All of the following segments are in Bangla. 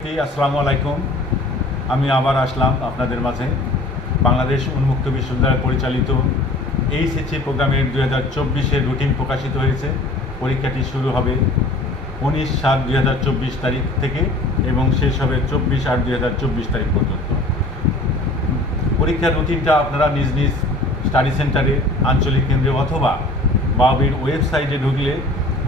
আসসালামু আলাইকুম। আমি আবার আসলাম আপনাদের মাঝে। বাংলাদেশ উন্মুক্ত বিশ্ববিদ্যালয় পরিচালিত এইচএসসি প্রোগ্রামের 2024-এর রুটিন প্রকাশিত হয়েছে। পরীক্ষাটি শুরু হবে 19/7/2024 তারিখ থেকে এবং শেষ হবে 24/8/2024 তারিখ পর্যন্ত। পরীক্ষার রুটিনটা আপনারা নিজ নিজ স্টাডি সেন্টারে, আঞ্চলিক কেন্দ্রে অথবা বাবির ওয়েবসাইটে ঢুকলে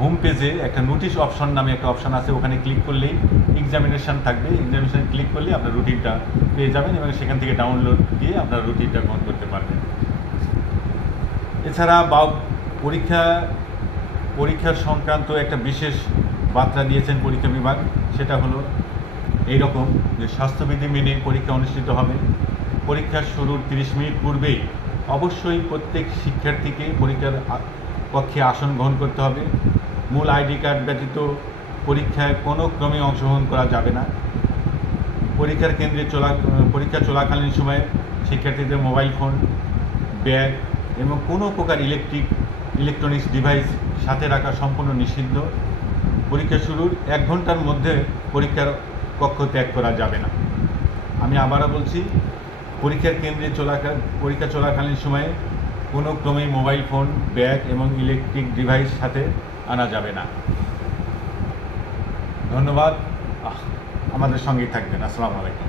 হোম পেজে একটা নোটিশ অপশন নামে একটা অপশন আছে, ওখানে ক্লিক করলেই এক্সামিনেশান থাকবে। এক্সামিনেশান ক্লিক করলে আপনার রুটিনটা পেয়ে যাবেন এবং সেখান থেকে ডাউনলোড দিয়ে আপনার রুটিনটা গ্রহণ করতে পারবেন। এছাড়া পরীক্ষার সংক্রান্ত একটা বিশেষ বার্তা দিয়েছেন পরীক্ষা বিভাগ। সেটা হলো এইরকম যে স্বাস্থ্যবিধি মেনে পরীক্ষা অনুষ্ঠিত হবে। পরীক্ষার শুরুর 30 মিনিট পূর্বেই অবশ্যই প্রত্যেক শিক্ষার্থীকে পরীক্ষার কক্ষে আসন গ্রহণ করতে হবে। মূল আইডি কার্ড ব্যতীত পরীক্ষায় কোনো ক্রমে অংশগ্রহণ করা যাবে না। পরীক্ষা চলাকালীন সময়ে শিক্ষার্থীদের মোবাইল ফোন, ব্যাগ এবং কোনো প্রকার ইলেকট্রনিক্স ডিভাইস সাথে রাখা সম্পূর্ণ নিষিদ্ধ। পরীক্ষা শুরুর 1 ঘন্টার মধ্যে পরীক্ষার কক্ষ ত্যাগ করা যাবে না। আমি আবারও বলছি, পরীক্ষা চলাকালীন সময়ে কোনো ক্রমেই মোবাইল ফোন, ব্যাগ এবং ইলেকট্রিক ডিভাইস সাথে আনা যাবে না। ধন্যবাদ। আমাদের সঙ্গেই থাকবেন। আসসালামু আলাইকুম।